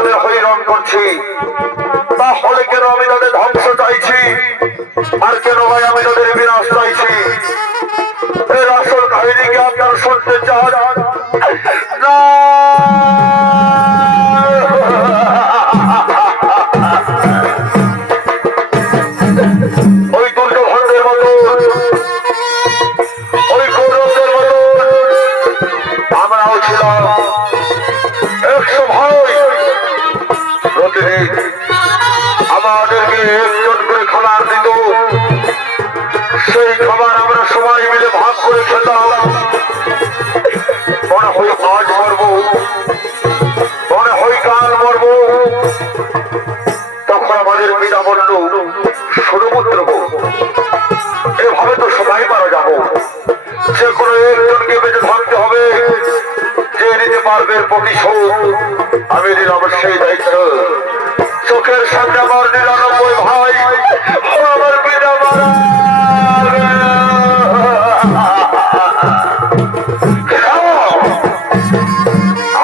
তাদের হইরান করছি, তাহলে কেন আমি তাদের ধ্বংস চাইছি? আর কেন ভাই আমি তাদের বিনাশ চাইছি? এর আসল কাহিনী কি আপনারা শুনতে চান? না, ওই দুর্যোধনের মতো, ওই কৌরবদের মতো আমরাও ছিলাম। 100 ভাই প্রতিদিন আমাদেরকে একজন করে খাবার দিত। সেই খাবার আমরা সবাই মিলে ভাগ করে খেতাম। মনে হয় আজ মরবো, মনে হয় কাল মরবো। তখন আমাদের পিতা বলল, সুরপুত্র, এভাবে তো সবাই মারা যাবো, যে কোনো একজনকে বেঁচে থাকতে হবে। যে নিতে পারবে প্রতিশোধ, আমি নিলাম সেই দায়িত্ব। চোখের সামনে আমার 99 ভাই, আমার পিতা মারা।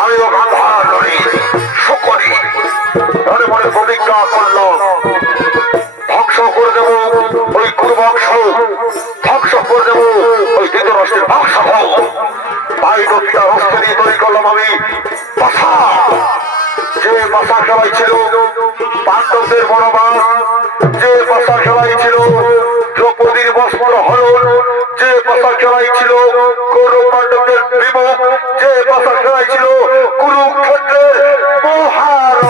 আমিও গান্ধা নই, শুকরি মনে মনে প্রতিজ্ঞা করলাম, ধ্বংস করে দেব ওই কুরুবংশ, ধ্বংস করে দেব ওই ধৃতরাষ্ট্রের বংশ। তাই দক্ষিণা হস্তে নিয়ে তৈরি করলাম আমি পাশা। যে পাশা খেলাই ছিল পাণ্ডবদের বনবাস, যে পাশা খেলাই ছিল দ্রৌপদীর বস্ত্র হরণ, যে পাশা খেলাই ছিল কৌরব পাণ্ডবদের বিমুখ, যে পাশা খেলাই ছিল কুরুক্ষেত্রের মহারণ।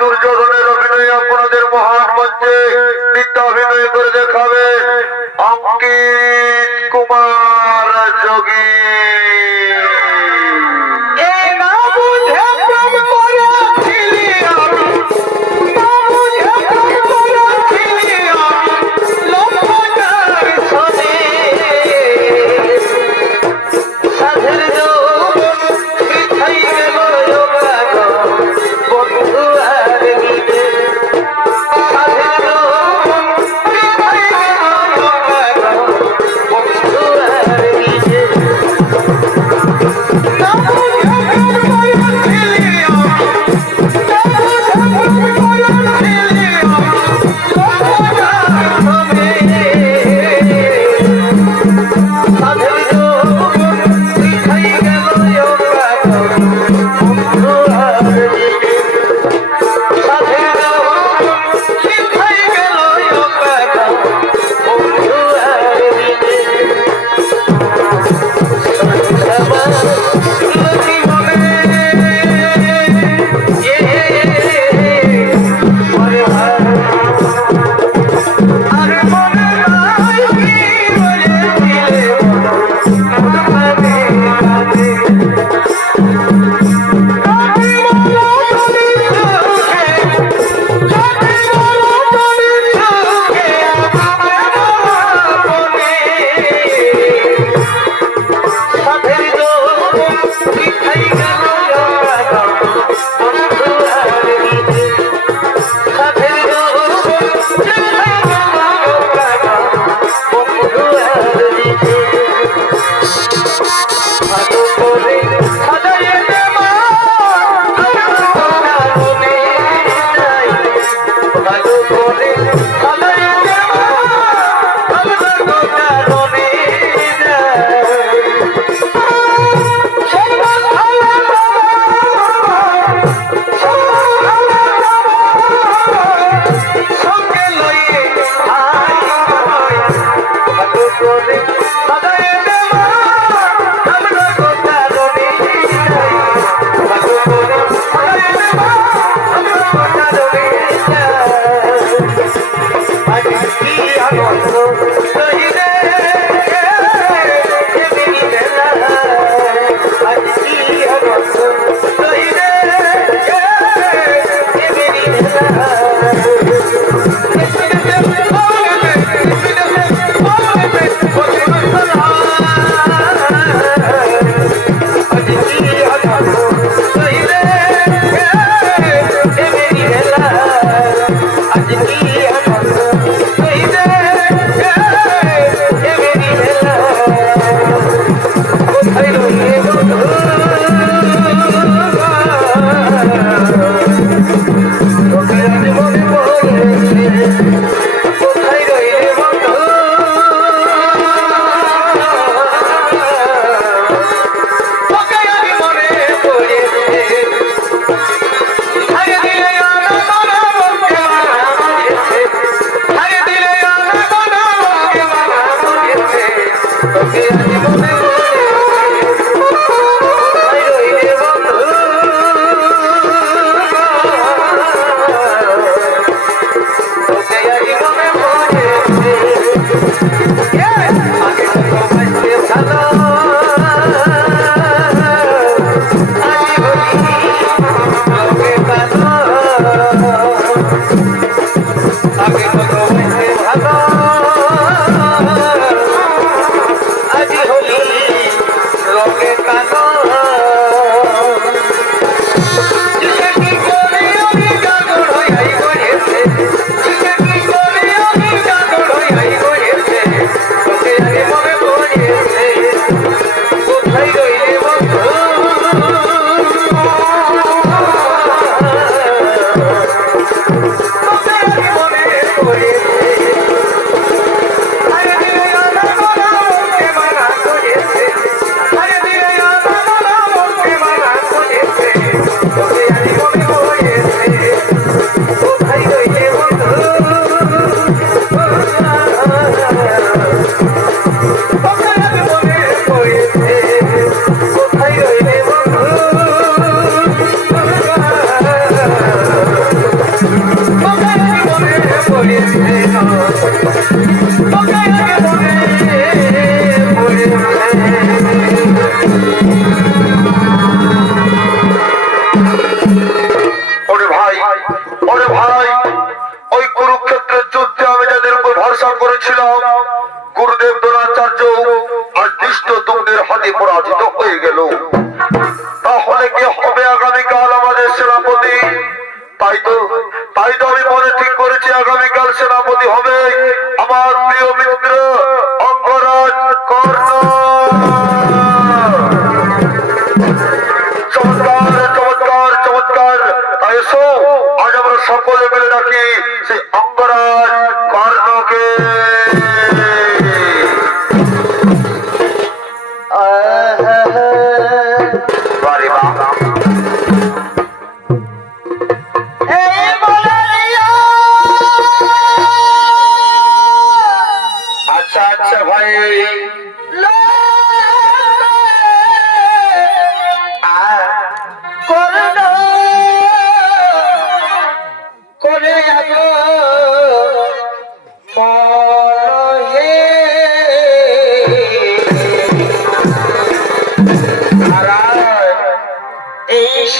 দুর্যোধনের অভিনয় আপনাদের মহান মঞ্চে নৃত্য অভিনয় করে দেখাবে অঙ্কিত কুমার যোগী।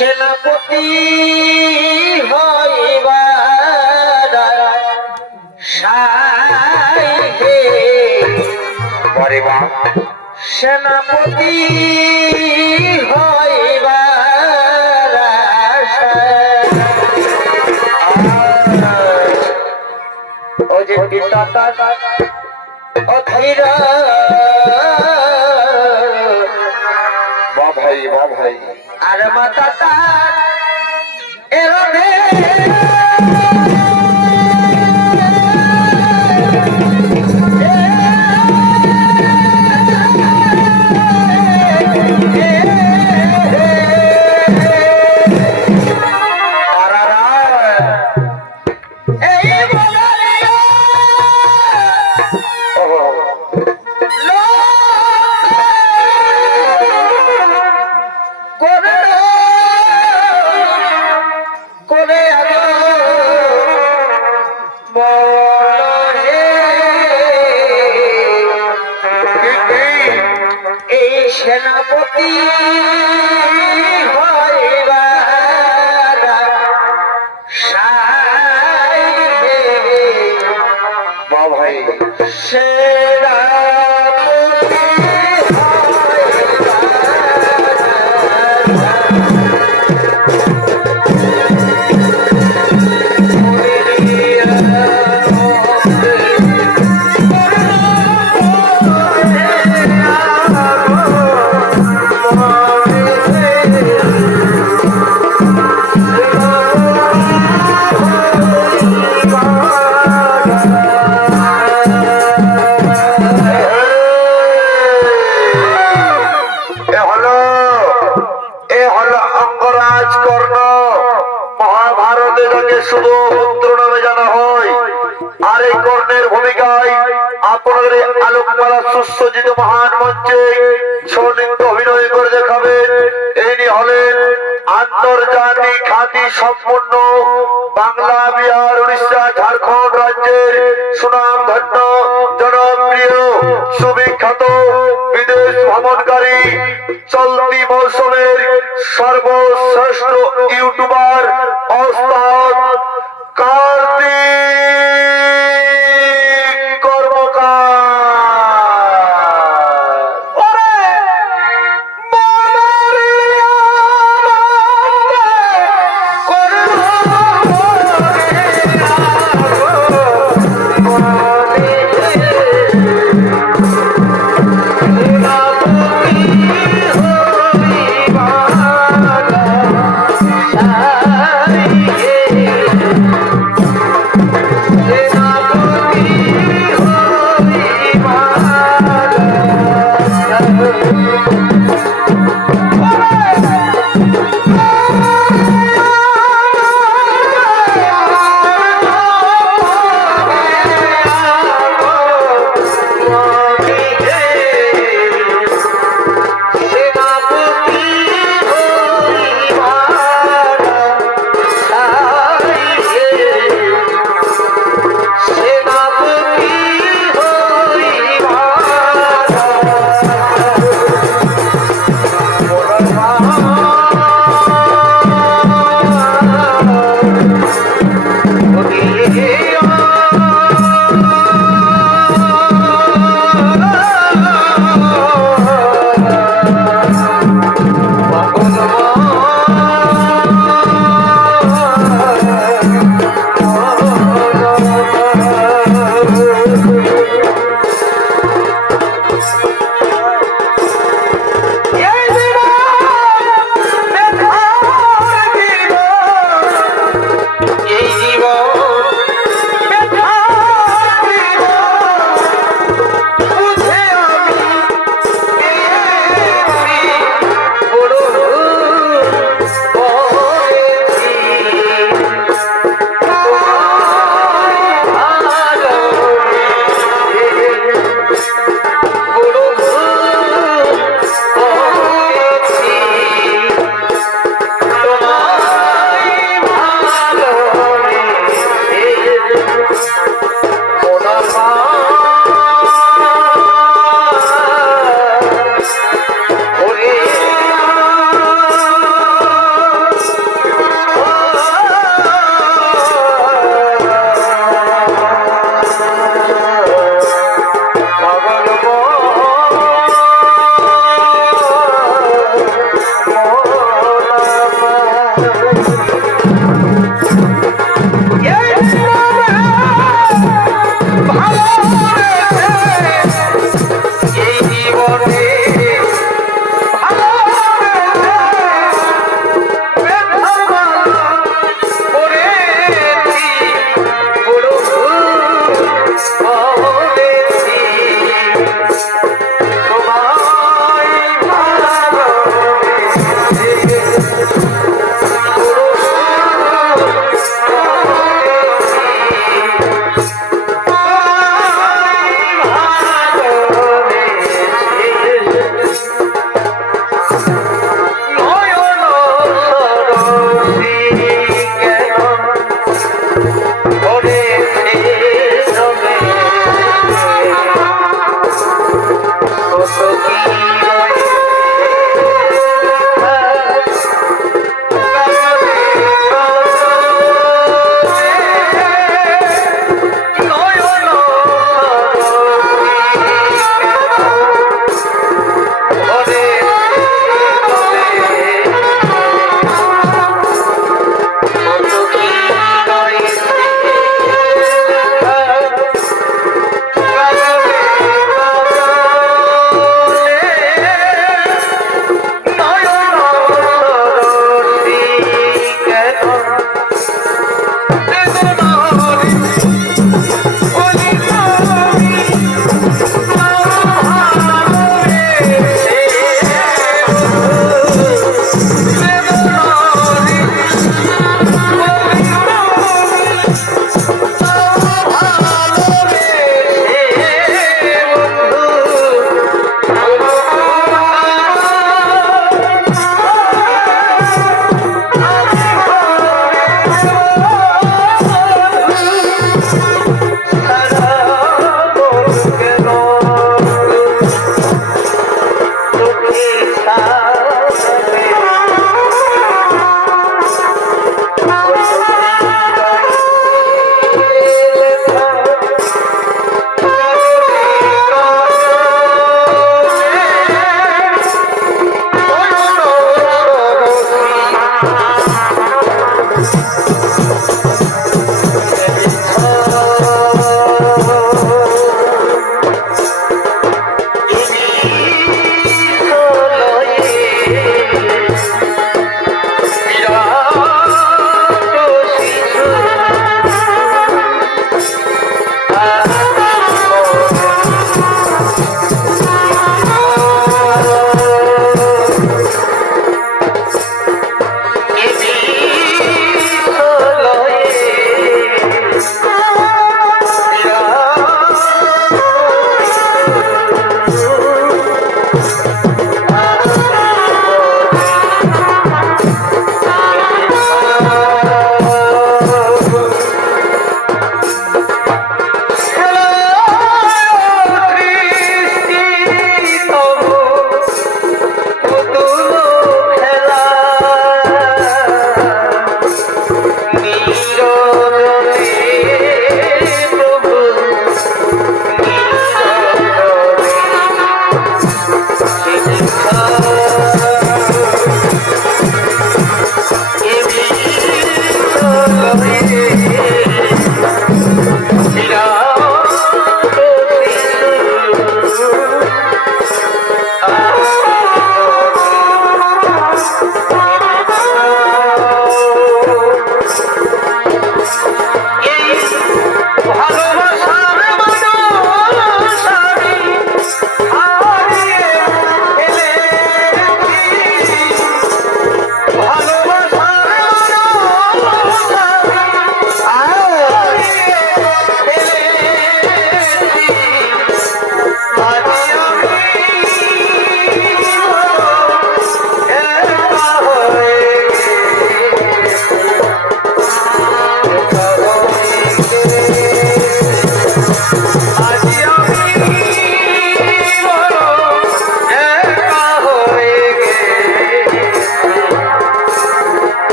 সেনাপতি হইবার সাইহে সেনাপতি হইবার ও যে পিতা অধীর ভাই আর মাতা তার এরনে সেনাপতি হইবার সাইহে ভাই সেনাপতি অঙ্গরাজ কর্ণ মহাভারতে যাকে শুধু পুত্র নামে জানা হয় আর এই কর্ণের ভূমিকায় আপনাদের আলোকমালা সুসজ্জিত মহান মঞ্চে স্বনিগ্ধ অভিনয় করে দেখাবেন ইনি হলেন আন্তর্জাতিক খ্যাতি সম্পন্ন বাংলা বিহার উড়িষ্যা ঝাড়খণ্ড রাজ্যের সুনামধন্য জনপ্রিয় সুবিখ্যাত বিদেশ ভ্রমণকারী চলতি মৌসুমের সর্বশ্রেষ্ঠ ইউটিউবার ওস্তাদ কার্তিক তুমি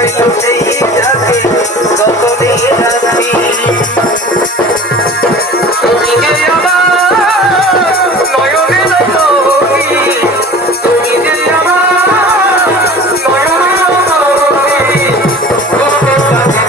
চাইলো সেই যাকে যতনে রাখি তুমি যে আমার নয়নের মনি তুমি যে আমার নয়নের মনি বলতে পারি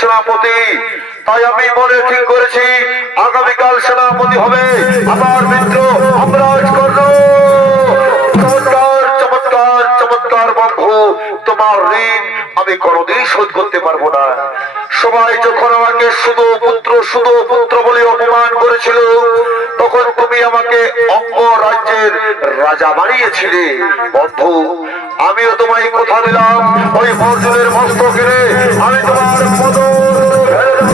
সেনাপতি তাই আমি মনে ঠিক করেছি আগামীকাল সেনাপতি হবে আমার মিত্র অমরাজ কর্ণ। চমৎকার চমৎকার চমৎকার বন্ধু, তোমার ঋণ আমি কোনদিন শোধ করতে পারবো না। সবাই যখন আমাকে শুধু পুত্র বলে অপমান করেছিল, তখন তুমি আমাকে অঙ্গ রাজ্যের রাজা বানিয়েছিলে। বন্ধু, আমিও তোমায় কথা দিলাম, ওই অর্জুনের মস্তকে আমি তোমার পদ ঢেলে দেব।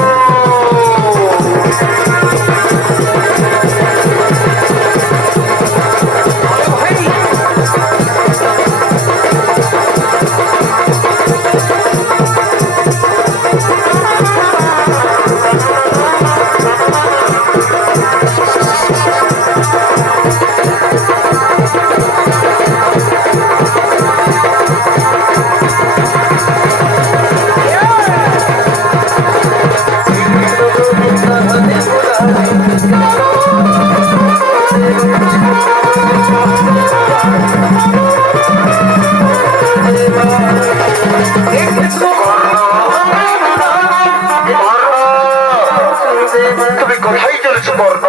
কোথায় চলেছে বর্ণ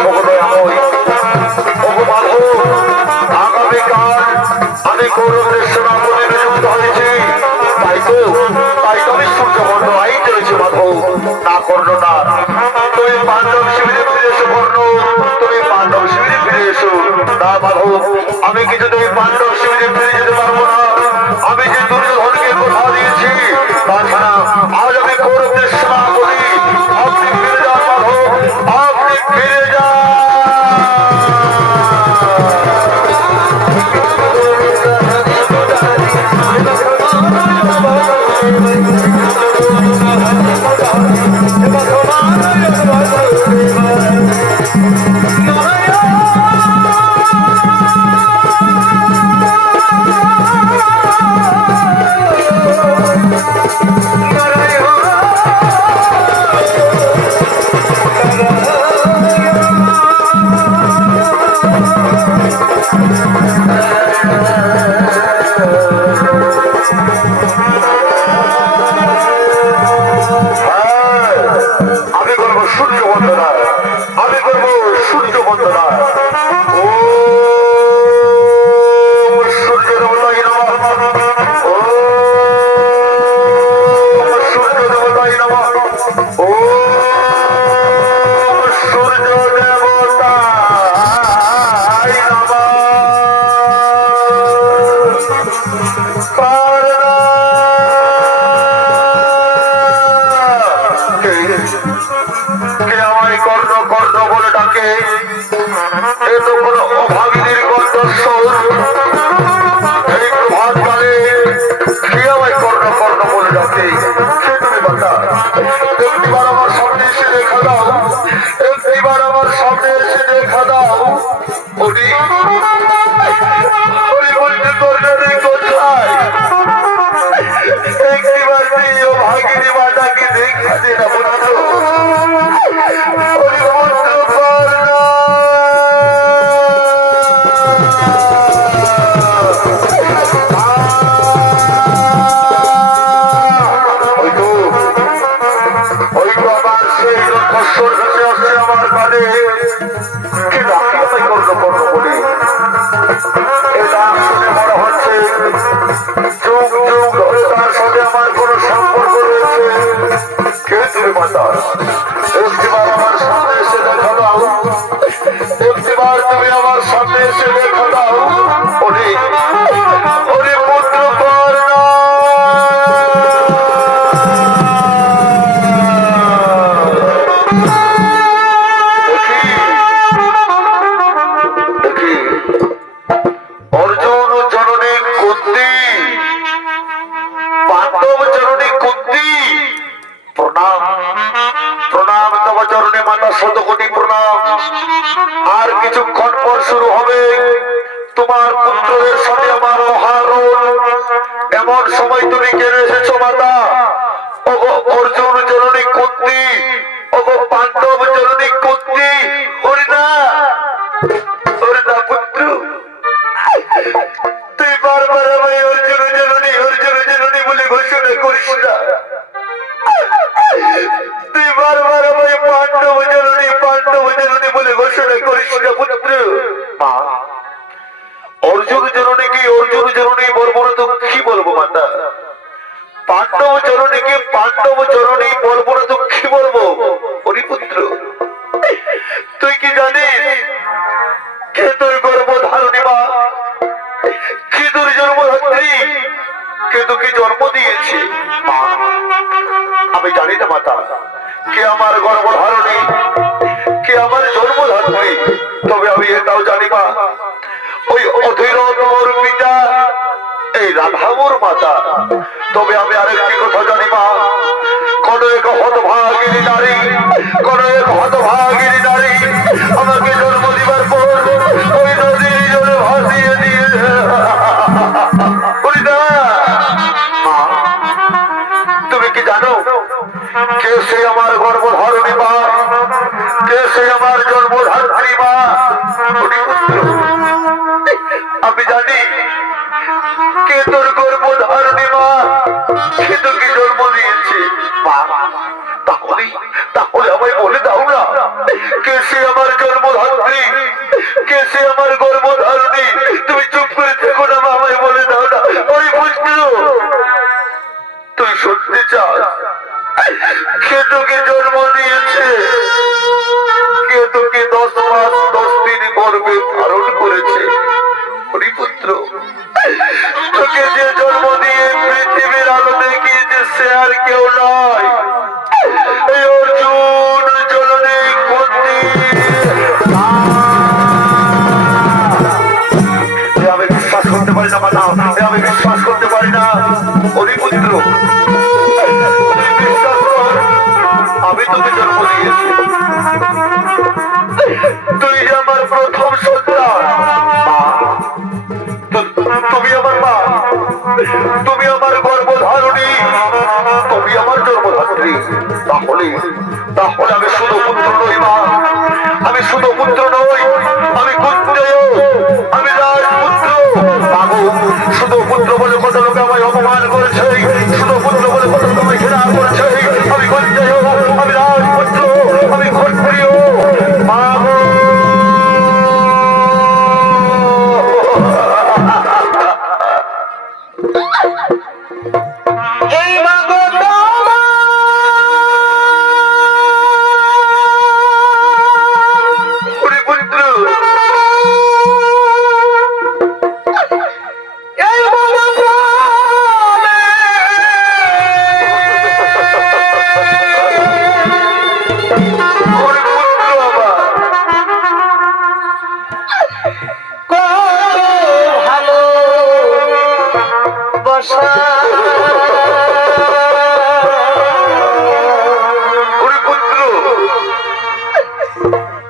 ভগদয়াময় ওগো মাধব আগামীকাল আমি গৌরবের সেনাপতি নিযুক্ত হয়েছি তাই তো আমি সূর্যবর্ণ আই চলেছি মাধব না করলো না তুমি পাণ্ডব শিবিরে ফিরে এসো বর্ণ তুমি পাণ্ডব শিবিরে ফিরে এসো না মাধব আমি কিছুতেই পাণ্ডব শিবিরে ফিরে যেতে পারবো না আমি যে দুর্যোধনকে কথা দিয়েছি তাছাড়া আজ আমি গৌরবের সেনাপতি আপনি ফিরে যান মাধব আপনি ফিরে যান আমি করবো সূর্য বন্দনা আমি করবো সূর্য বন্দনা ও সূর্য দেবতাই নমঃ ও সূর্য দেবতাই নমঃ ও সূর্য দেবতাই নমঃ কে আমায় কর্ণ কর্ণ বলে ডাকে এ তো কোনো অভাগীদের কণ্ঠস্বর এই প্রভাতকালে কে আমায় কর্ণ কর্ণ বলে ডাকে সে তুমি বাঁকা একটিবার আমার সামনে এসে দেখা দাও একটিবার আমার সামনে এসে দেখা দাও ওটি বলতে কর্ণারে কোথায় একটিবার প্রিয় ভাগিনী মাতাকে দেখা দে না বন্ধু আমার কাঁধে কি ডাকি আমায় কর্ণ কর্ণ বলে এ ডাক শুনে মনে হচ্ছে যুগ যুগ ধরে তার সাথে আমার কোন সম্পর্ক রয়েছে কে তুমি মাতা একটিবার আমার সামনে এসে দেখা দাও একটিবার তুমি আমার সামনে এসে দেখা দাও ওরে ওরে পুত্র কর্ণ অর্জুন জননী কুন্তি পাণ্ডব জননী কুন্তি প্রণাম প্রণাম তব চরণে মাতা শতকোটি প্রণাম আর কিছুক্ষণ পর শুরু হবে তোমার পুত্রদের সাথে আমার মহারণ এমন সময় তুমি কেড়ে এসেছো মাতা ওগো অর্জুন জননী কুন্তি ওগো পাণ্ডব জননী কুন্তি হরিণা হরিণা পুত্র তুই বারবার আমায় অর্জুন জননী বলে ঘোষণা করিস না তুই বারবার আমায় পাণ্ডব জননী বলে ঘোষণা করিস না পুত্র অর্জুন জননীকে অর্জুন জননী বলবো না তো কি বলবো মাতা পাণ্ডব জননীকে পাণ্ডব জননী বলবো না তো কি বলবো হরিপুত্র তুই কি জানিস কে তোর গর্ভ ধারণী মা কি তোর জন্মধাত্রী কে তোকে জন্ম দিয়েছে আমি জানি না মাতা কে আমার গর্ভধারণী কে আমার জন্মধাত্রী তবে আমি এটাও জানি মা ওই অধীর মোর পিতা এই রাধা মোর মাতা তবে আমি আরেকটি কথা জানি মা কোন এক হতভাগিনী নারী কোন এক হতভাগিনী নারী আমাকে জন্ম দিবার পর ওই নদীর জলে ভাসিয়ে দিয়ে তুমি কি জানো কে সে আমার গর্ভধারণী মা কে সে আমার জন্মধারণী মা আমি জানি কে তোর গর্ভধারণী মা কে তোকে জন্ম দিয়েছে মা তাহলে তাহলে আমায় বলে দাও না সে আমার গর্ভধাত্রী, কে সে আমার গর্ভধারণী? তুমি চুপ করে থেকো না মা, আমায় বলে দাও না। ওই পুত্র, তুই শুনতে চাস কে তোকে জন্ম দিয়েছে? কে তোকে 10 মাস 10 দিন গর্ভে ধারণ করেছে? ওই পুত্র, তোকে যে জন্ম দিয়ে পৃথিবীর আলো দেখিয়েছে সে আর কেউ নয়, এই অর্জুন জননী কুন্তি। আমি বিশ্বাস করতে পারি না মাতা, আমি বিশ্বাস করতে পারি না। ওই পুত্র, তুই বিশ্বাস কর, আমি তোকে জন্ম দিয়েছি, তুই আমার প্রথম সন্তান। তুমি আমার মা, তুমি আমার গর্ভধারণী, তুমি আমার জন্মধাত্রী। তাহলে তাহলে আমি শুধু পুত্র নই মা, আমি শুধু পুত্র নই, আমি কুন্তেয়, আমি রাজপুত্র। বাবু, শুধু পুত্র বলে কত লোকে আমায় অপমান করেছে, শুধু পুত্র বলে কত লোকে আমায় ঘৃণা করেছে। আমি কুন্তেয়, আমি রাজপুত্র, আমি ক্ষত্রিয়। বাবু, এই মাগো ওরে পুত্র, এই মাগো ওরে পুত্র আমার, কত ভালো বসা ওরে পুত্র,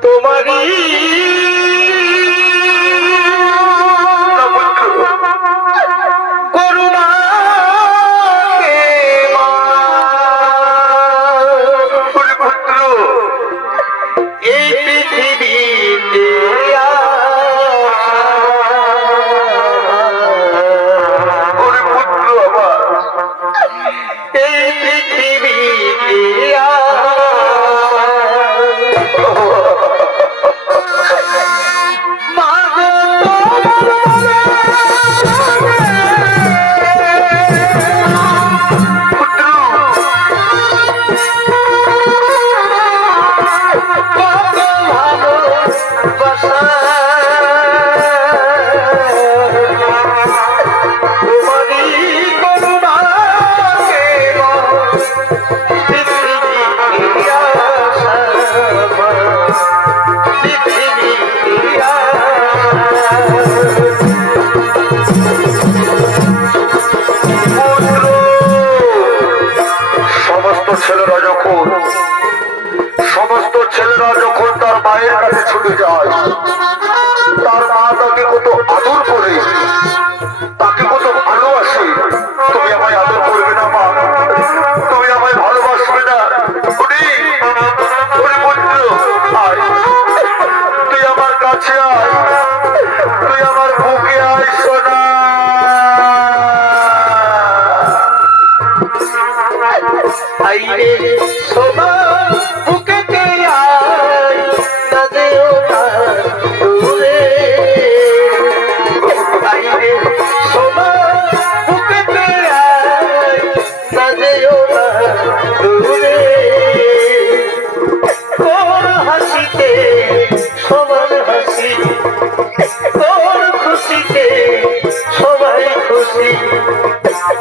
তোমারই না পুত্র, করুণাকে মা ওরে পুত্র, এই পৃথিবীতে ওরে পুত্র আমার, এই পৃথিবীতে মাগো পুত্র, কত ভালোবাসা তোমারই করুণাকে পৃথিবীতে আসা, পৃথিবীতে পুত্র। সমস্ত ছেলেরা যখন তার মায়ের কাছে ছুটে যায়, তার মা তাকে কত আদর করে, তাকে কত ভালোবাসে। তুমি আমায় আদর করবে না মা? তুমি আমায় ভালোবাসবে না? ওরে ওরে পুত্র, আয়, তুই আমার কাছে আয়, তুই আমার বুকে আয় সোনা। আইরে সোনা বুকেতে আয়, না যেও না দূরে। আইরে সোনা বুকেতে আয়, না যেও না দূরে। তোর হাসিতে সবার হাসি, তোর খুশিতে সবাই খুশি।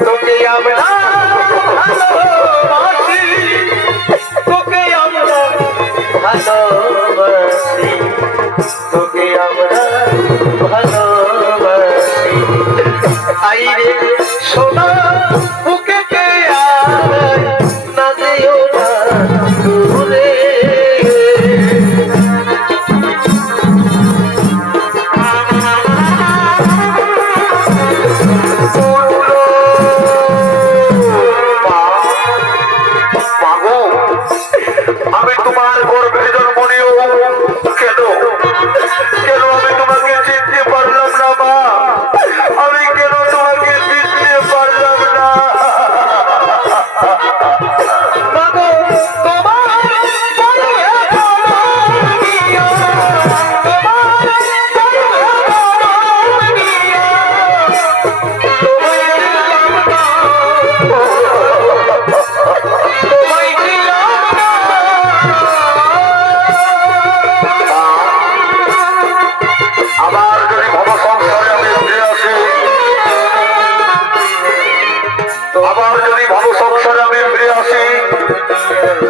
তোকে আমরা ভালোবাসি, তোকে আমরা ভালোবাসি, তোকে আমরা ভালোবাসি। আইরে সোনা বুকেতে আয়, না যেও না দূরে। মাগো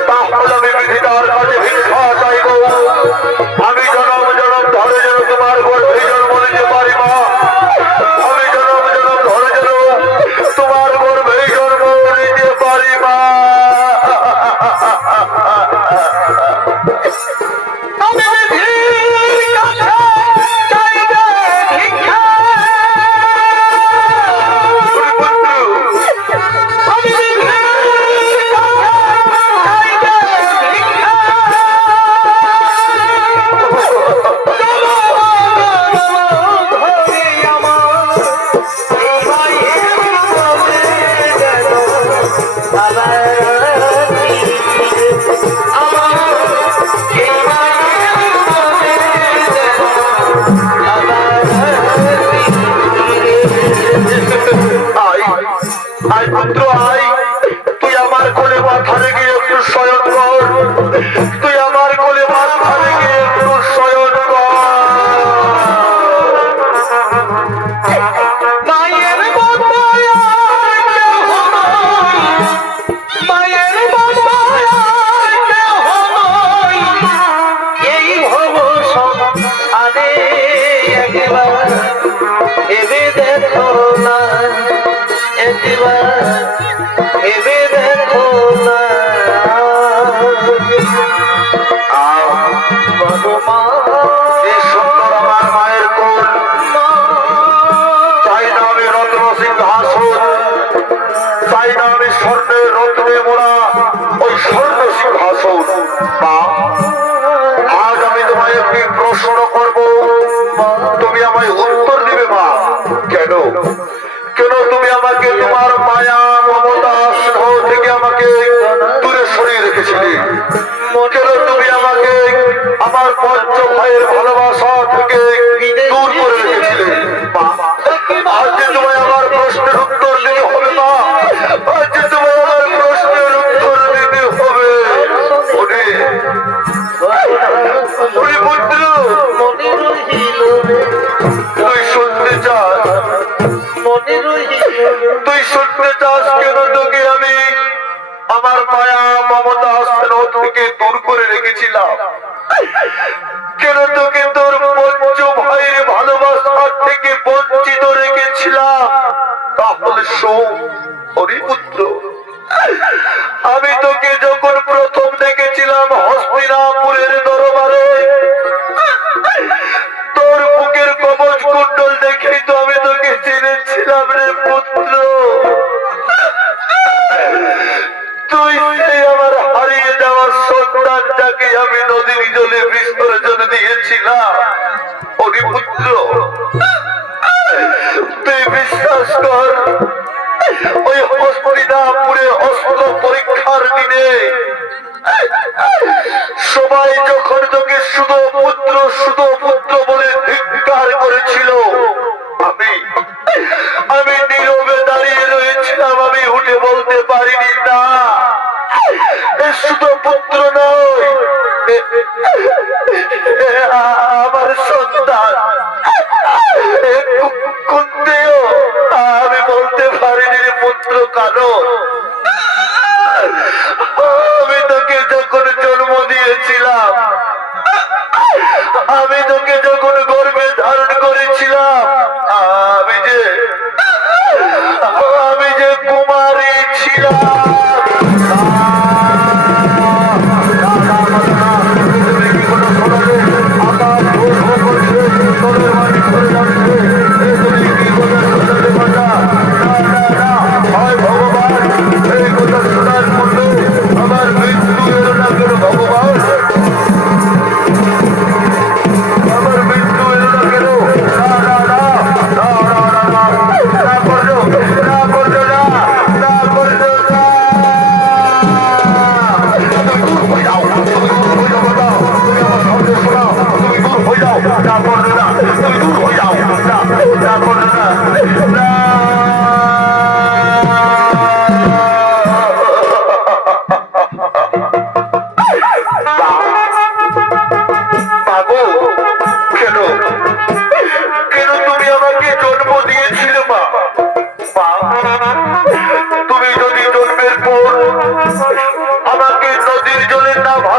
তাহলে আমি বিধিতার কাছে ভিক্ষা চাইব। আমি জনম জনম ধরে যেন তোমার গর্ভে জন্ম নিতে পারি মা। আমি জনম জনম ধরে যেন তোমার গর্ভে জন্ম নিতে পারি মা। আমি বিধির কাছে চাইব ভিক্ষা। আমি বিধির কাছে চাইব ভিক্ষা। ধরে আমার এই মায়ের কোলে যেন আবার আয় পুত্র আয়, তুই আমার কোলে মাথা রেখে একটু শয়ন কর। তুই আমার কোলে মাথা রেখে একটু শয়ন কর। মায়ের বাবায় কেহ নাই, মায়ের বাবায় কেহ নাই, এই ভব সংসারে একবার ভেবে দেখো না, একবার ভেবে দেখো না। বলো মা, কি সুন্দর আমার মায়ের কোল। চাই না আমি রত্ন সিংহাসন, চাই না আমি স্বর্ণের রত্নে মোড়া ওই স্বর্ণ সিংহাসন। মা, আজ আমি তোমায় একটি প্রশ্ন করব, তুমি আমায় উত্তর দিবে মা। কেন কেন তুমি আমাকে তোমার মায়া মমতা স্নেহ থেকে আমাকে দূরে সরিয়ে রেখেছিলে? কেন তুমি আমাকে আমার পঞ্চ ভাইয়ের ভালোবাসা থেকে দূর করে রেখেছিলে? মা, আজ যে তোমায় আমার প্রশ্নের উত্তর দিতে হবে মা। আজ যে তোমায় আমার প্রশ্নের উত্তর দিতে হবে। ওরে পুত্র, মনে রহিল, তুই শুনতে চাস? মনে রহিল। তুই শুনতে চাস কেন তোকে আমি আমার মায়া মমতা স্নেহ থেকে দূর করে রেখেছিলাম? কেন তোকে তোর পঞ্চ ভাইয়ের ভালোবাসার থেকে বঞ্চিত রেখেছিলাম? তাহলে শোন হরিপুত্র, আমি তোকে যখন প্রথম দেখেছিলাম হস্তিনাপুরের দরবারে, তোর বুকের কবচ কুণ্ডল দেখেই তো আমি তোকে চিনেছিলাম রে পুত্র। তুই সেই আমার হারিয়ে যাওয়ার সন্তানটাকে আমি নদীর জলে বিসর্জন দিয়েছিলাম। হরিপুত্র, তুই বিশ্বাস কর, ওই হস্তিনাপুরে অস্ত্র পরীক্ষার দিনে সবাই যখন তোকে শুধু পুত্র বলে ধিক্কার করেছিল, আমি নীরবে দাঁড়িয়ে রয়েছিলাম। আমি উঠে বলতে পারিনি না, এ শুধু পুত্র নয়, আমার সন্তান কুন্তিও। আমি বলতে পারিনি পুত্র কারণ আমি তোকে যখন জন্ম দিয়েছিলাম, আমি তোকে যখন গর্ভে ধারণ করেছিলাম, আমি যে কুমারী ছিলাম। তুমি কি কোনো শোনো? আমার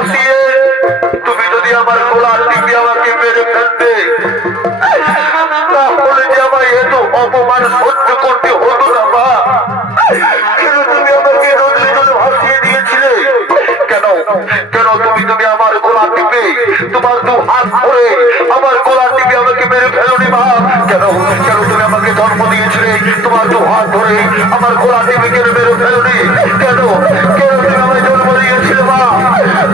ভাসিয়ে তুমি যদি আমার গোলার টিপে আমাকে মেরে ফেলতে, তাহলে যে আমায় এত অপমান সহ্য করতে হতো না মা। কেন তুমি আমাকে নদীর জলে ভাসিয়ে দিয়েছিলে? কেন কেন তুমি আমার গোলা টিপে তোমার দু হাত ধরে আমার গোলা টিপে আমাকে মেরে ফেলোনি মা? কেন কেন তুমি আমাকে জন্ম দিয়েছিলে তোমার দু হাত ধরে আমার গোলা টিপে কেন মেরে ফেলোনি? কেন কেন তুমি আমায় জন্ম দিয়েছিলে মা?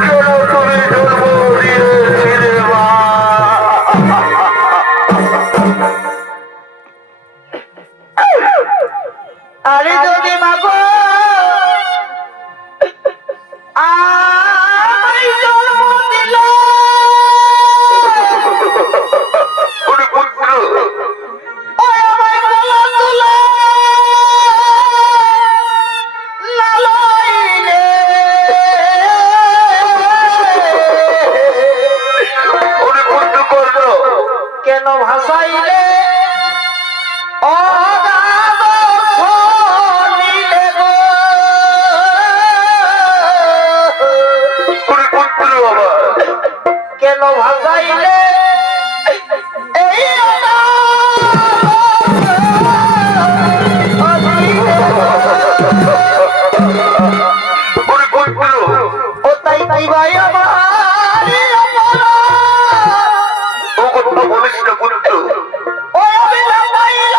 কেন তুমি জন্ম দিয়েছিলে মা? আরে যদি মাগো আমায় জন্ম দিল, ওরে পুত্র, ওই আমায় গলা তুলে লালাইলে, ওরে পুত্র করলো কেন ভাসাইলে ওরে পুত্র বাবা, কেন ভাসাইলে এই ওরে পুত্র, ও তাই তাই ভাই আমার ও কথা বলিস না পুত্র। ও আমি লাগাইল,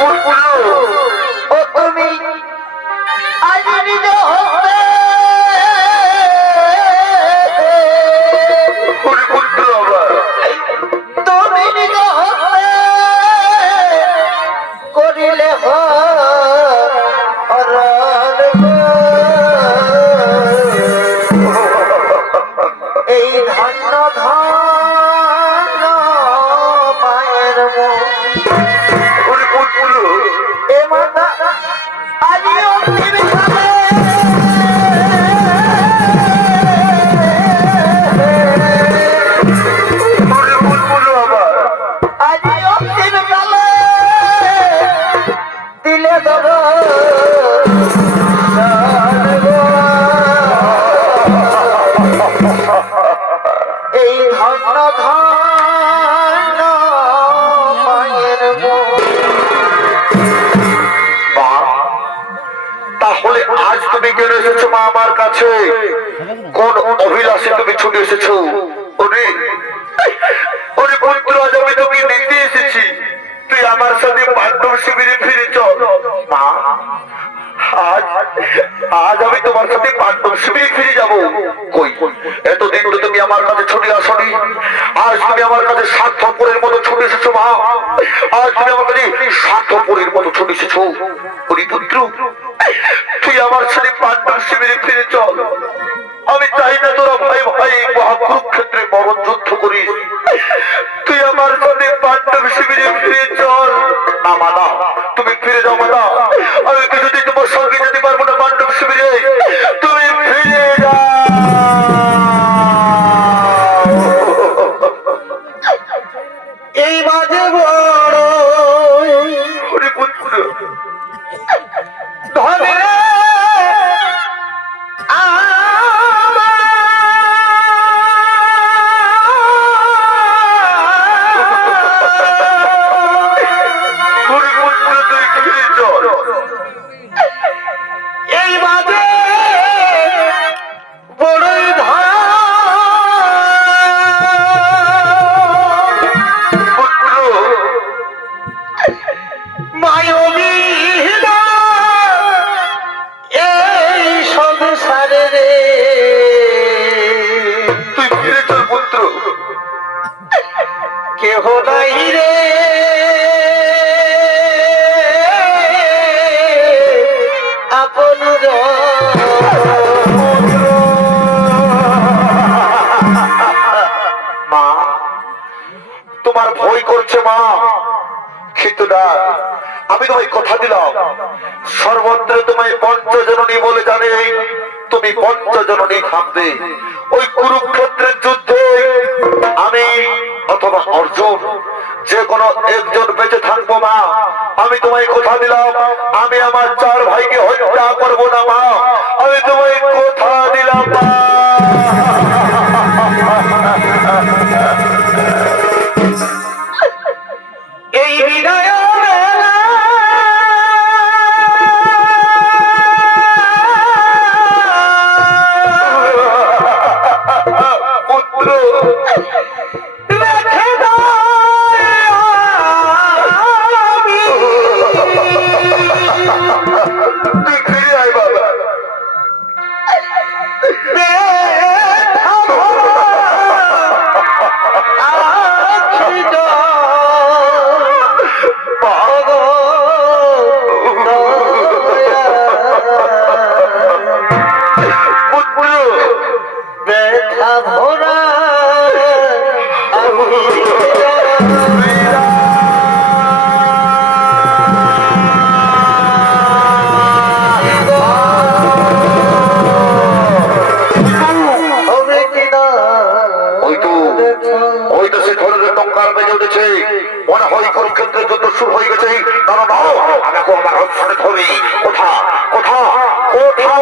পুত্র, ও তুমি আজ নিজ হতে ওরে পুত্র বাবা, তুমি নিজ হতে করিলে এই ধন্য ধন্য মায়ের মন, ওরে পুত্র, এ মাতা আজি অন্তিম কালে ওরে পুত্র বাবা, আজি অন্তিম কালে দিলে দেব এই ধন্য ধন্য মায়ের মন। মা, তাহলে আজ তুমি কেন এসেছো মা আমার কাছে? কোন অভিলাষে তুমি ছুটে এসেছো? ওরে ওরে পুত্র, আজ আমি তোকে নিতে এসেছি, তুই আমার সাথে পাণ্ডব শিবিরে ফিরে চল। মা, আজ আজ আমি তোমার সাথে পাণ্ডব শিবিরে ফিরে যাব। কই, এতদিন তো তুমি আমার কাছে ছুটে আসনি, আজ তুমি আমার কাছে স্বার্থপরের মতো ছুটে এসেছো মা। আজ তুমি আমার কাছে স্বার্থপরের মতো ছুটে এসেছো। ওরে পুত্র, তুই আমার সাথে পাণ্ডব শিবিরে ফিরে চল। আমি চাই না তোরা ভাই ভাই মহাকুরুক্ষেত্রে মরণ যুদ্ধ করিস। তুই আমার সাথে পাণ্ডব শিবিরে ফিরে চল। না মাতা, তুমি ফিরে যাও মাতা, আমি কিছুতেই তোমার সঙ্গে যেতে পারবো না পাণ্ডব শিবিরে। তুমি ফিরে যাও। এই বাজে বড় ওরে পুত্র, ধনে ওরে পুত্র, তুই ফিরে চল। এই বাজে বড়ই পুত্র, মায়বী এই সংসারে রে, তুই ফিরে চল পুত্র। কেহ নাই রে আপন মা, তোমার ভয় করছে মা, কিন্তু না, আমি তোমায় কথা দিলাম, সর্বত্র তোমায় পঞ্চজননী বলে জানে, তুমি পঞ্চজননী থাকবে। ওই কুরুক্ষেত্রের যুদ্ধে আমি অথবা অর্জুন যে কোনো একজন বেঁচে থাকবো মা। আমি তোমায় কথা দিলাম, আমি আমার 4 ভাইকে হত্যা করবো না মা। আমি তোমায় কথা দিলাম। বাবা এই বিদায় বেলা পুত্র রেখে দাও আমি। তুই ফিরে আয় বাবা ব্যথা ভরা আখি জল পুত্র ব্যথা ভরা হবে কিনা ওই তো সে ধরনের টঙ্কার বেজে উঠেছে মনে হয় কুরুক্ষেত্রের যুদ্ধ শুরু হয়ে গেছে দাঁড়ো দাঁড়ো আমাকে আমার অবসরে ধরি কোথা কোথা কোথা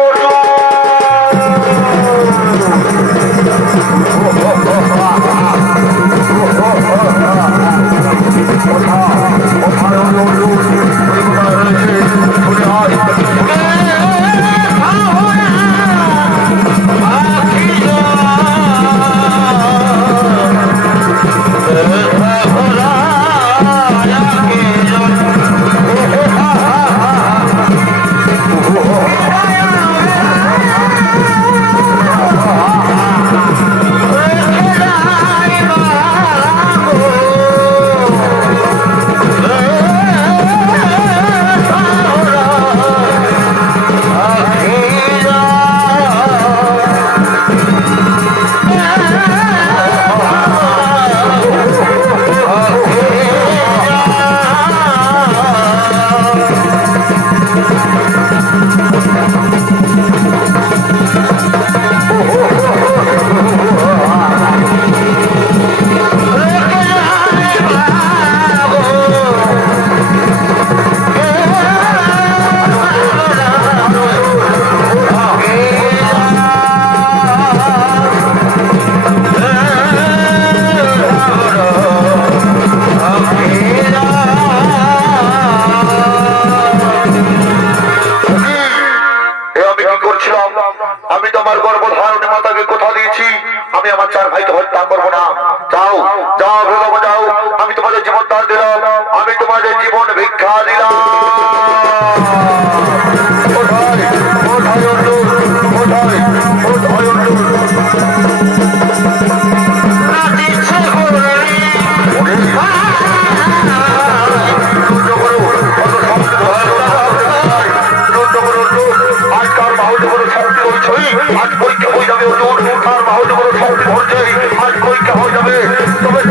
আমি তোমার গর্ভধারণী মাতাকে কথা দিয়েছি আমি আমার চার ভাইকে হত্যা করবো না যাও যাও ভেগব যাও আমি তোমাদের জীবন দান দিলাম আমি তোমাদের জীবন ভিক্ষা দিলাম কোথায় কোথায় অর্জুন কোথায় কোথায় অর্জুন আজ পরীক্ষা হয়ে যাবে অর্জুন আর বাহুতে বড় শক্তি ধরছে আজ পরীক্ষা হয়ে যাবে তবে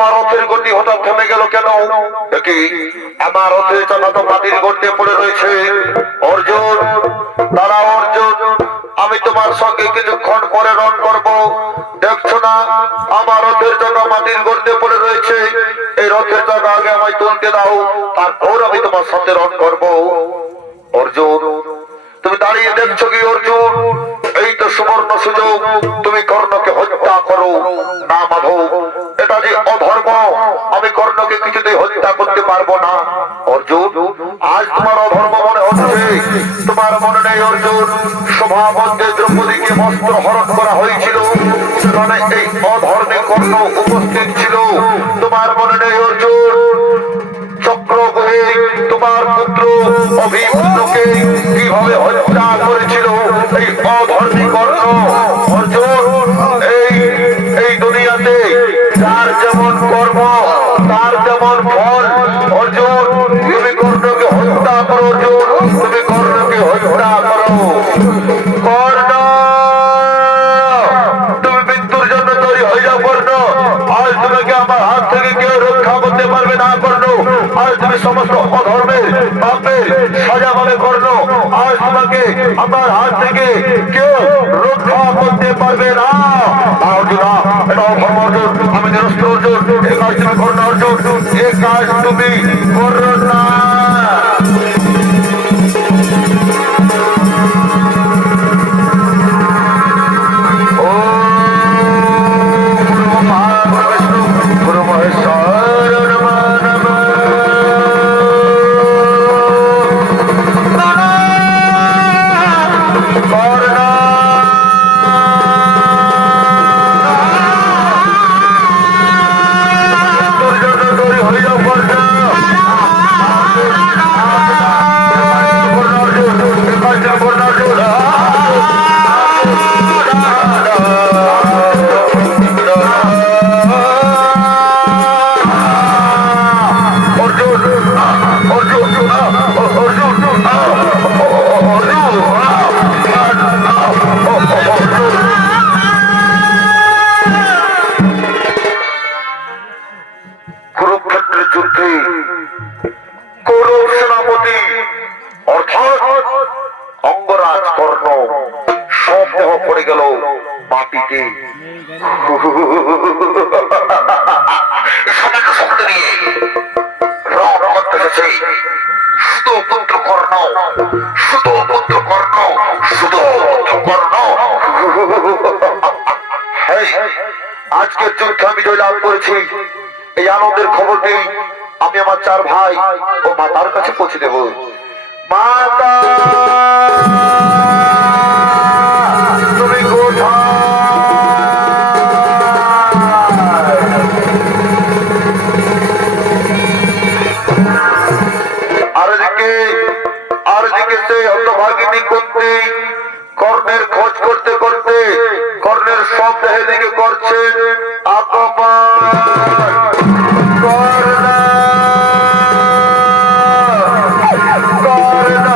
আমার রথের গতি হঠাৎ থেমে গেল কেন? দেখি আমার রথের চাকা তো মাটির গর্তে পড়ে রয়েছে। অর্জুন, দাঁড়া অর্জুন, আমি তোমার সঙ্গে কিছুক্ষণ পরে রণ করব। দেখছো না আমার রথের চাকা মাটির গর্তে পড়ে রয়েছে? এই রথের চাকা আগে আমায় তুলতে দাও, তারপর আমি তোমার সাথে রণ করব। অর্জুন, তুমি দাঁড়িয়ে দেখছো কি অর্জুন? এই তো সুবর্ণ সুযোগ, তুমি কর্ণকে হত্যা করো। না মাধব, এটা যে অধর্ম, আমি কর্ণকে কিছুতেই হত্যা করতে পারবো না। অর্জুন, আজ তোমার অধর্ম মনে হচ্ছে। তোমার মনে নেই অর্জুন, সভা মধ্যে দ্রৌপদীকে বস্ত্র হরণ করা হয়েছিল, সেখানে এই অধর্মে কর্ণ উপস্থিত ছিল। তোমার মনে নেই অর্জুন, চক্রগ্রহে তোমার পুত্র অভিমন্যুকে কিভাবে হত্যা করেছিল এই অধর্মী কর্ণ? অর্জুন, এই দুনিয়াতে যার যেমন কর্ম তার যেমন ফল। অর্জুন, তুমি কর্ণকে হত্যা করো। অর্জুন, তুমি কর্ণকে হত্যা করো। কর্ণ, তুমি মৃত্যুর জন্য তৈরি হয়ে যাও। কর্ণ, আজ তোমাকে আমার হাত থেকে কেউ রক্ষা করতে পারবে না। কর্ণ, আজ তুমি সমস্ত অধর্মের পাপের সাজা পাবে। কর্ণ, আজ তোমাকে আমার হাত থেকে কেউ রক্ষা করতে পারবে না। অর্জুন, এটা অধর্ম অর্জুন, আমি নিরস্ত্র অর্জুন, এ কাজ তুমি করো না। অর্জুন, এ কাজ তুমি করো না। কুরুক্ষেত্রের যুদ্ধে কৌরব সেনাপতি অর্থাৎ অঙ্গরাজ কর্ণ সব দেহ পড়ে গেল মাটিতে। সবাইকে শক্ত নিয়ে রণ করতে এসেছে শুধু পুত্র কর্ণ, শুধু পুত্র কর্ণ, শুধু পুত্র কর্ণ। আজকের যুদ্ধে আমি জয়লাভ করেছি, এই আনন্দের খবরটি আমি আমার চার ভাই ও মাতার কাছে পৌঁছে দেব। মাতা, তুমি কোথায়? আরদিকে সে হতভাগিনী কুন্তি কর্ণের খোঁজ করতে করতে কর্ণের সব দেহের দিকে করছেন আক্রমণ। কর্ণ, কর্ণ,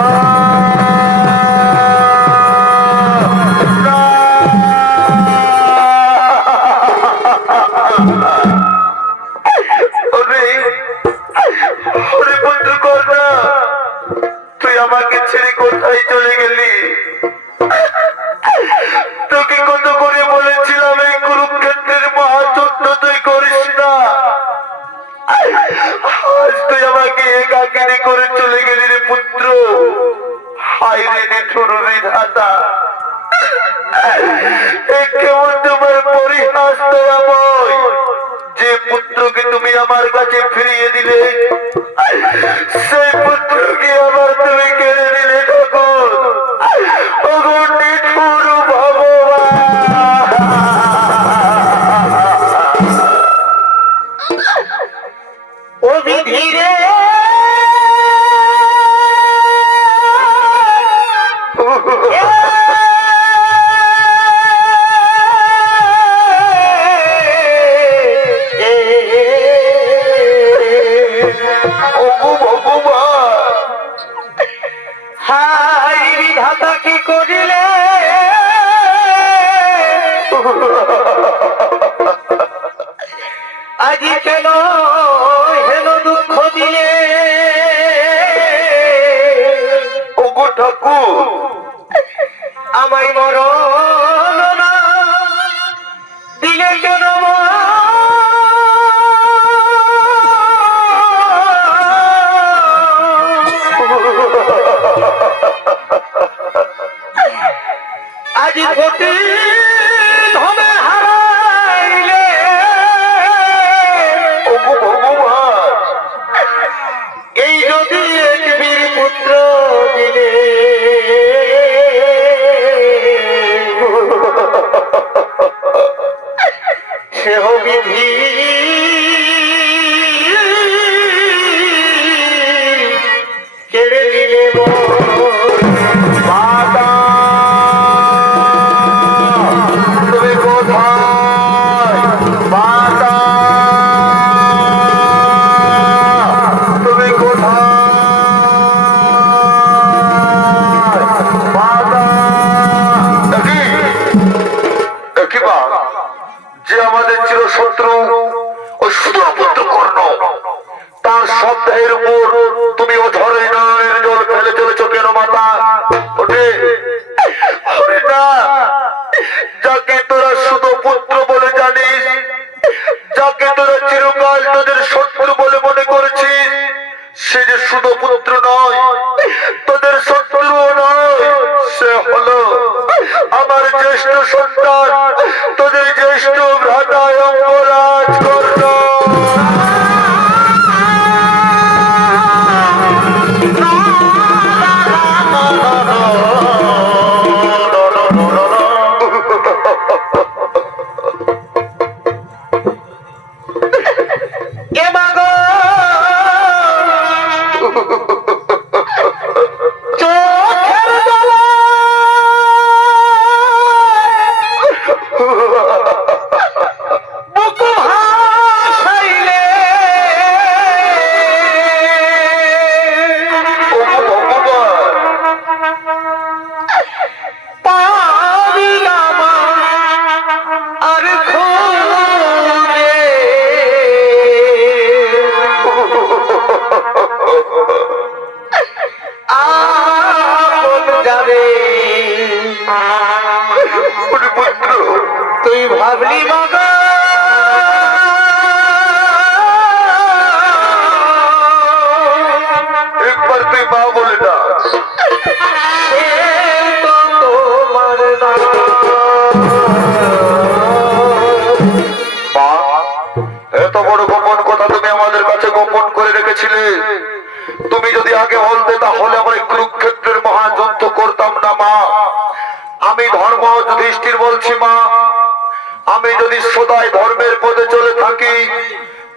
ওরে পুত্র কর্ণ, তুই আমাকে ছেড়ে কোথায় চলে গেলি? তোকে কত করে বলেছিলাম এই কুরুক্ষেত্রের মহাযুদ্ধ তুই করিস না। আজ তুই আমাকে একাকিনী করে চলে গেলি রে পুত্র। হায় রে নিঠুর বিধাতা, এ কেমন তোমার পরিহাস দয়াময়। আজি কেন হেন দুঃখ দিলে ওগো ঠাকুর, আমায় মরণ না দিলে কেন আজি গতি ধনে হারাইলে ওগো ভগবান, এই যদি এক বীর পুত্র দিলে সেহ বিধি কেড়ে দিলে মাতা তুমি কোথায়? মাতা তুমি কোথায়? মাতা কি বা যে আমাদের চিরশত্রু ওই সুদপুত্র কর্ণ, তার সপ্তাহের উপর তুমি অঝরে নয়নের জল ফেলে চলেছ কেন মাতা? ওঠে ওরে না, যাকে তোরা সুদপুত্র বলে জানিস, যাকে তোরা চিরকাল তোদের শত্রু বলে মনে করেছিস, সে যে সুদপুত্র নয়, তোদের শত্রুও নয়, সে হলো আমার জ্যেষ্ঠ সন্তান, তোদের জ্যেষ্ঠ ভ্রাতা অঙ্গরাজ কর্ণ। এ মাগো চোখের জলে বুক ভাসাইলে ওগো ভগবান, পাবিলাম আর খুঁজে আপন যাবে ওরে পুত্র, তুই ভাবলি মগা একবার তুই মা বলে না। তোমার মা, এত বড় গোপন কথা তুমি আমাদের কাছে গোপন করে রেখেছিলে। তুমি যদি আগে বলতে তাহলে আমরা এই কুরুক্ষেত্রের মহাযুদ্ধ করতাম না মা। আমি ধর্ম যুধিষ্ঠির বলছি মা, আমি যদি সদাই ধর্মের পথে চলে থাকি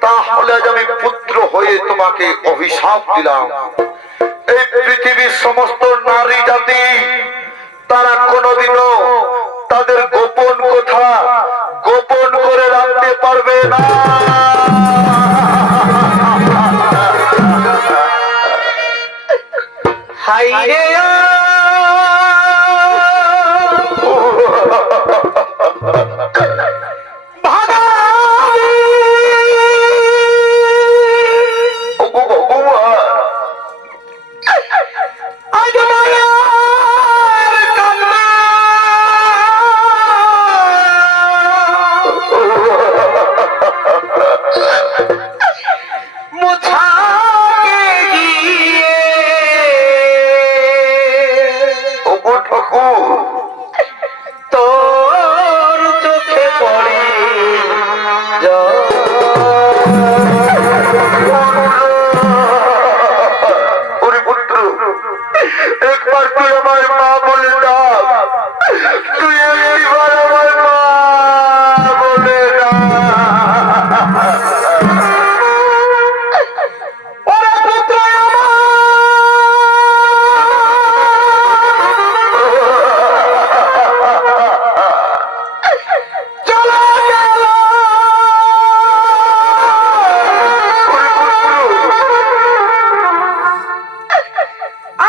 তাহলে আজ আমি পুত্র হয়ে তোমাকে অভিশাপ দিলাম। এই পৃথিবীর সমস্ত নারী জাতি তারা কোনোদিনও তাদের গোপন কথা গোপন করে রাখতে পারবে না। হাই রে ওগো ভগবান, ওগো ঠাকুর, তোর চোখে পড়ে ওরে পুত্র, একবার তুই আমার মা বলে ডাক, তুই একবার আমার মা বলে ডাক। ওরে পুত্র চলো গেল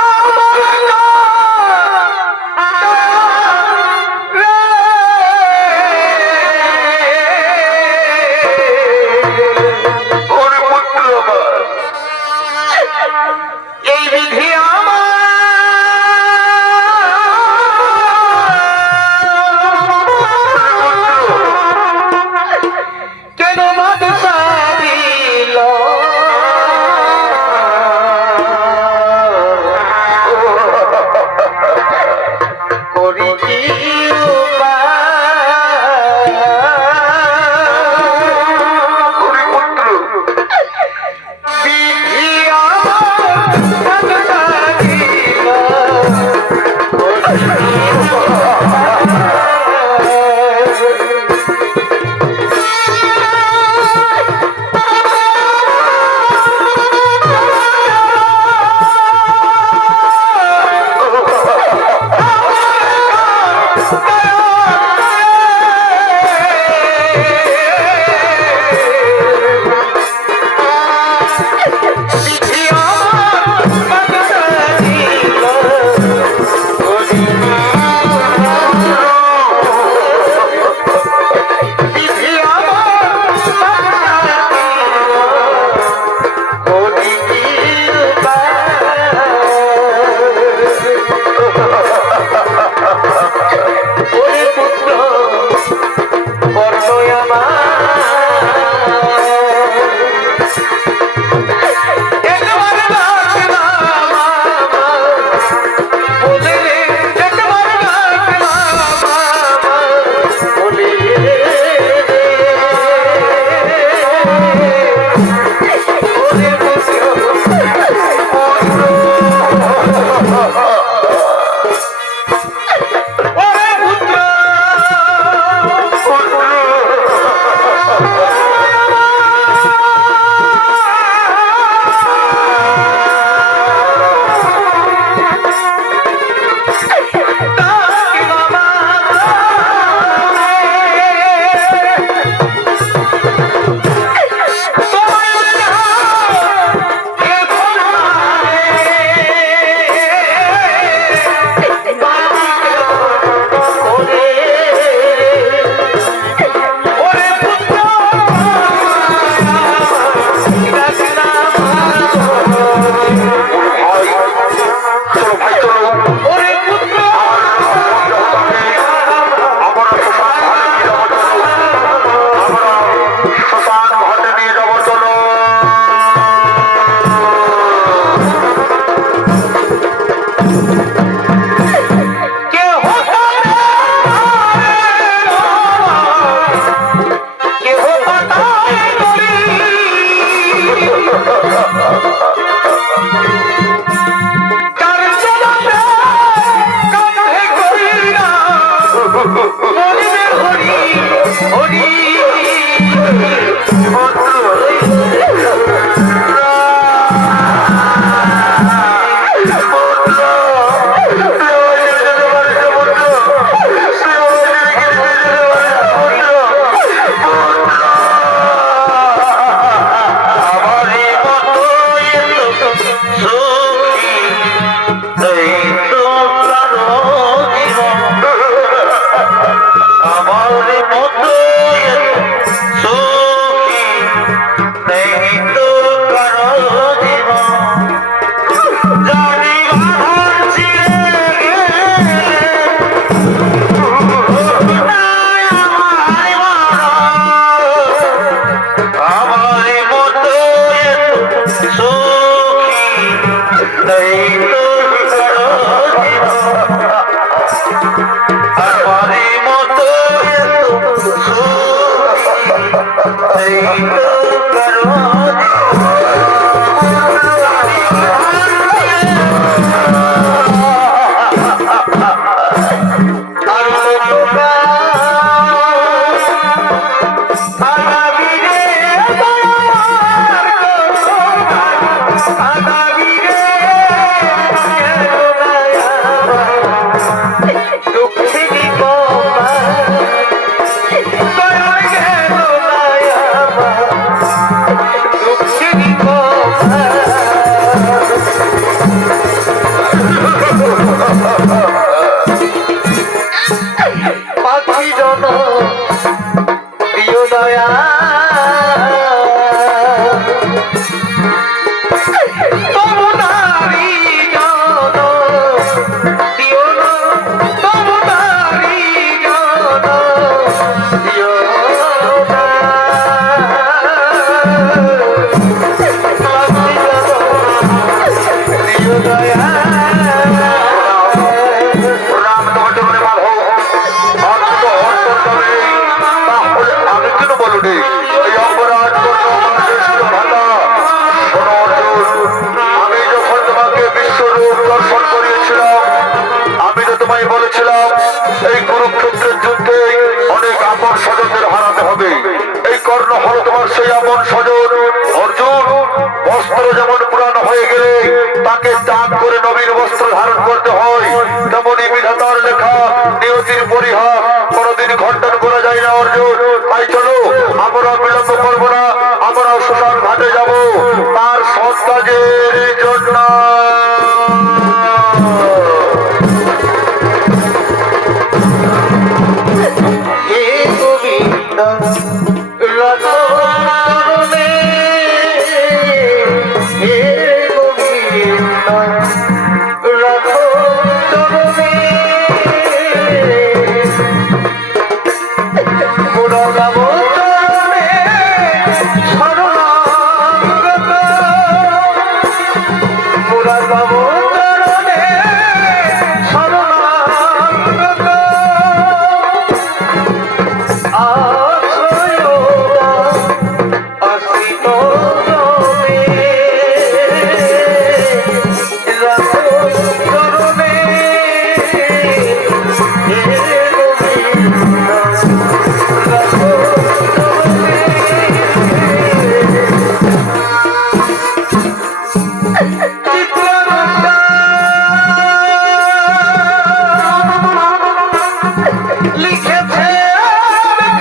আমার বিধি আমার কেন মাদশা দিল করি কি উপায় বিধি আমার মাদশা দিল করি কি বস্ত্র যেমন পুরানো হয়ে গেলে তাকে ত্যাগ করে নবীন বস্ত্র ধারণ করতে হয়, তেমনই বিধাতার লেখা নিয়তির পরিহার কোনদিন খণ্ডন করা যায় না অর্জুন। তাই চলো আমরা বিলম্ব করবো না, আমরা শ্মশান ঘাটে যাব তার সৎ কাজের জন্য। হে গোবিন্দ রতনে, হে গোবিন্দ রতনে, মোরা যাব চরণে শরণাগত, মোরা যাব চরণে শরণাগত, আশ্রয় আশ্রিত জনে, রাখো চরণে, হে গোবিন্দ রাখো চরণে। চিত্ররঞ্জন লিখেছে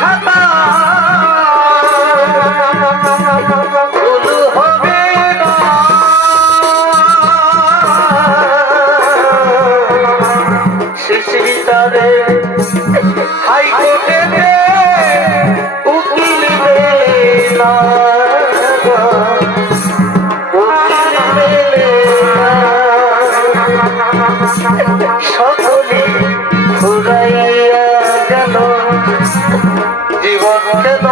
খাতা, ভুল হবে না, শিশিরিতারে হাইকোর্টেতে উকিল মেলে না, উকিল মেলে না, সকলে ফুরাইয়া গেল জীবন কেন